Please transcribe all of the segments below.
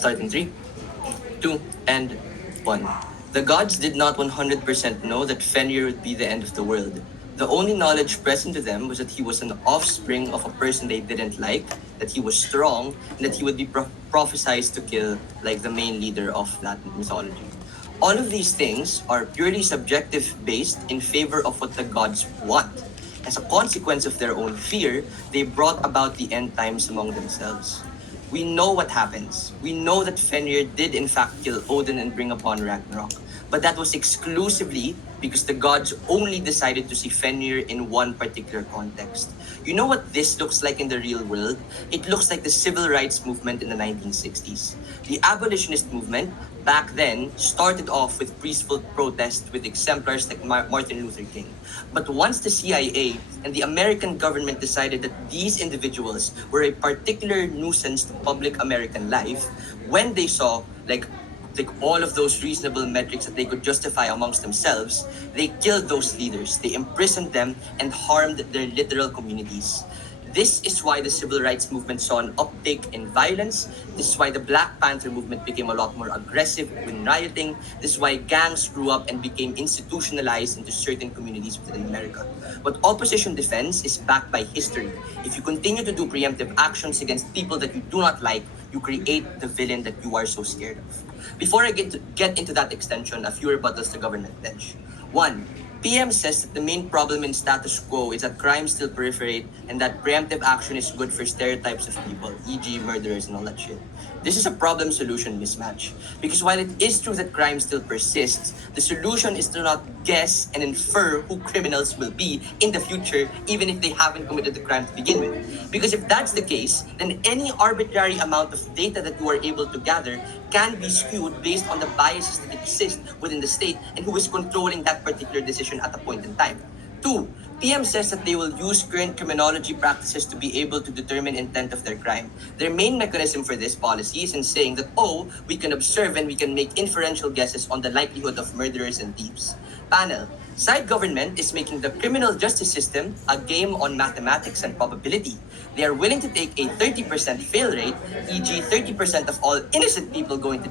start in 3, 2, and 1. The gods did not 100% know that Fenrir would be the end of the world. The only knowledge present to them was that he was an offspring of a person they didn't like, that he was strong, and that he would be prophesied to kill like the main leader of that mythology. All of these things are purely subjective based in favor of what the gods want. As a consequence of their own fear, they brought about the end times among themselves. We know what happens. We know that Fenrir did in fact kill Odin and bring upon Ragnarok. But that was exclusively because the gods only decided to see Fenrir in one particular context. You know what this looks like in the real world? It looks like the civil rights movement in the 1960s. The abolitionist movement back then started off with peaceful protest with exemplars like Martin Luther King. But once the CIA and the American government decided that these individuals were a particular nuisance to public American life, when they saw like all of those reasonable metrics that they could justify amongst themselves, they killed those leaders, they imprisoned them, and harmed their literal communities. This is why the civil rights movement saw an uptick in violence. This is why the Black Panther movement became a lot more aggressive when rioting. This is why gangs grew up and became institutionalized into certain communities within America. But opposition defense is backed by history. If you continue to do preemptive actions against people that you do not like, you create the villain that you are so scared of. Before I get into that extension, a few rebuttals to government bench. 1. PM says that the main problem in status quo is that crime still proliferate and that preemptive action is good for stereotypes of people, e.g. murderers and all that shit. This is a problem-solution mismatch. Because while it is true that crime still persists, the solution is to not guess and infer who criminals will be in the future, even if they haven't committed the crime to begin with. Because if that's the case, then any arbitrary amount of data that you are able to gather can be skewed based on the biases that exist within the state and who is controlling that particular decision at a point in time. 2. PM says that they will use current criminology practices to be able to determine intent of their crime. Their main mechanism for this policy is in saying that, we can observe and we can make inferential guesses on the likelihood of murderers and thieves. Panel, side government is making the criminal justice system a game on mathematics and probability. They are willing to take a 30% fail rate, e.g. 30% of all innocent people going to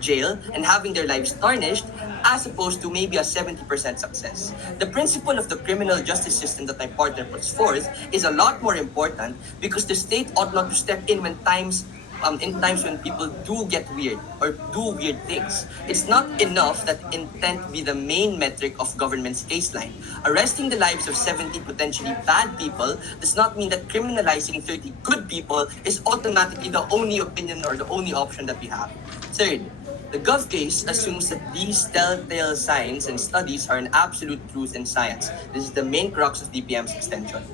jail and having their lives tarnished, as opposed to maybe a 70% success. The principle of the criminal justice system that my partner puts forth is a lot more important because the state ought not to step in when in times when people do get weird or do weird things. It's not enough that intent be the main metric of government's baseline. Arresting the lives of 70 potentially bad people does not mean that criminalizing 30 good people is automatically the only opinion or the only option that we have. Third, the Gov case assumes that these telltale signs and studies are an absolute truth in science. This is the main crux of DPM's extension.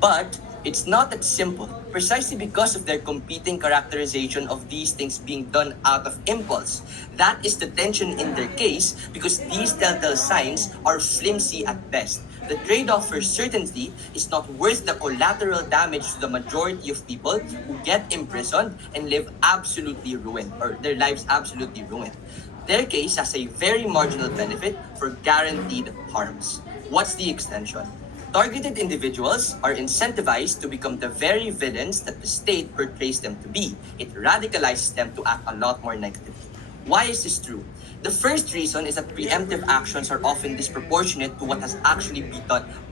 But it's not that simple, precisely because of their competing characterization of these things being done out of impulse. That is the tension in their case because these telltale signs are flimsy at best. The trade-off for certainty is not worth the collateral damage to the majority of people who get imprisoned and live absolutely ruined, or their lives absolutely ruined. Their case has a very marginal benefit for guaranteed harms. What's the extension? Targeted individuals are incentivized to become the very villains that the state portrays them to be. It radicalizes them to act a lot more negatively. Why is this true? The first reason is that preemptive actions are often disproportionate to what has actually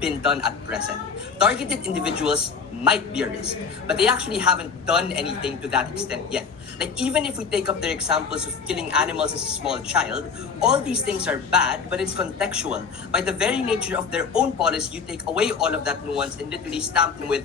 been done at present. Targeted individuals might be a risk, but they actually haven't done anything to that extent yet. Like even if we take up their examples of killing animals as a small child, all these things are bad, but it's contextual. By the very nature of their own policy, you take away all of that nuance and literally stamp them with,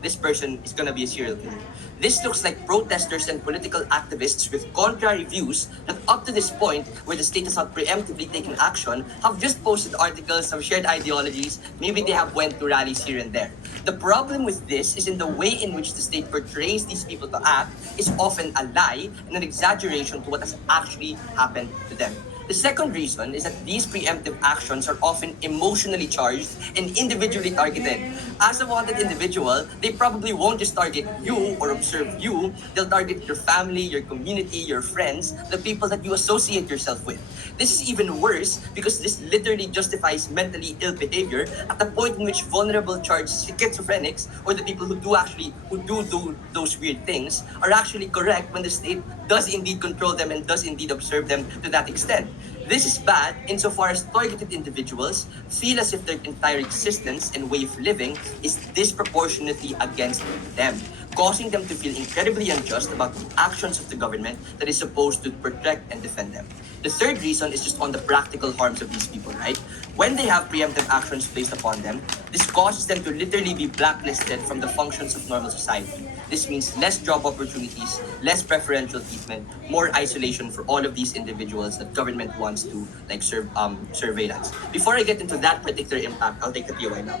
this person is gonna be a serial killer. This looks like protesters and political activists with contrary views that up to this point, where the state has not preemptively taken action, have just posted articles, have shared ideologies, maybe they have went to rallies here and there. The problem with this is in the way in which the state portrays these people to act is often a lie and an exaggeration to what has actually happened to them. The second reason is that these preemptive actions are often emotionally charged and individually targeted. As a wanted individual, they probably won't just target you or observe you, they'll target your family, your community, your friends, the people that you associate yourself with. This is even worse because this literally justifies mentally ill behavior at the point in which vulnerable charged schizophrenics or the people who do those weird things are actually correct when the state does indeed control them and does indeed observe them to that extent. This is bad insofar as targeted individuals feel as if their entire existence and way of living is disproportionately against them, causing them to feel incredibly unjust about the actions of the government that is supposed to protect and defend them. The third reason is just on the practical harms of these people, right? When they have preemptive actions placed upon them, this causes them to literally be blacklisted from the functions of normal society. This means less job opportunities, less preferential treatment, more isolation for all of these individuals that government wants to like surveillance. Before I get into that particular impact, I'll take the POI now.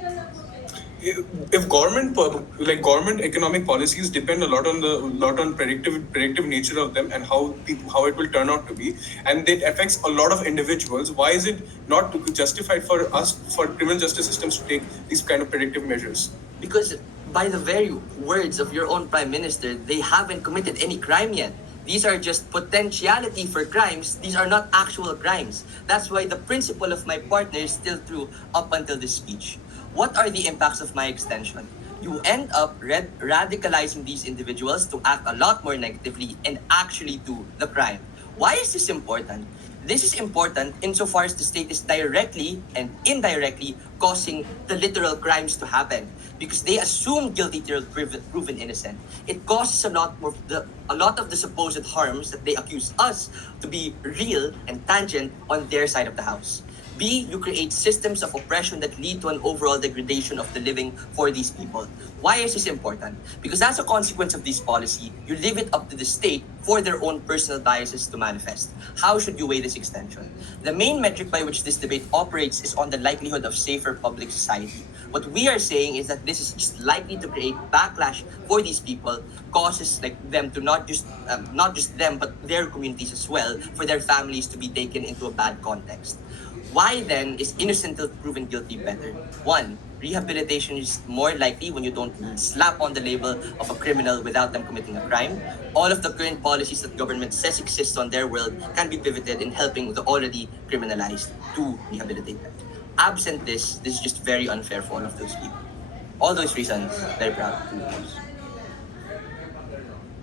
If government economic policies depend a lot on predictive nature of them and how it will turn out to be, and it affects a lot of individuals, why is it not justified for us, for criminal justice systems, to take these kind of predictive measures? Because by the very words of your own prime minister, they haven't committed any crime yet. These are just potentiality for crimes. These are not actual crimes. That's why the principle of my partner is still true up until this speech. What are the impacts of my extension? You end up radicalizing these individuals to act a lot more negatively and actually do the crime. Why is this important? This is important insofar as the state is directly and indirectly causing the literal crimes to happen because they assume guilty till proven innocent. It causes a lot of the supposed harms that they accuse us to be real and tangent on their side of the house. B, you create systems of oppression that lead to an overall degradation of the living for these people. Why is this important? Because as a consequence of this policy, you leave it up to the state for their own personal biases to manifest. How should you weigh this extension? The main metric by which this debate operates is on the likelihood of safer public society. What we are saying is that this is just likely to create backlash for these people, causes like them to not just them but their communities as well, for their families to be taken into a bad context. Why then is innocent till proven guilty better? One, rehabilitation is more likely when you don't slap on the label of a criminal without them committing a crime. All of the current policies that government says exist on their world can be pivoted in helping the already criminalized to rehabilitate them. Absent this is just very unfair for all of those people. All those reasons, very proud to propose.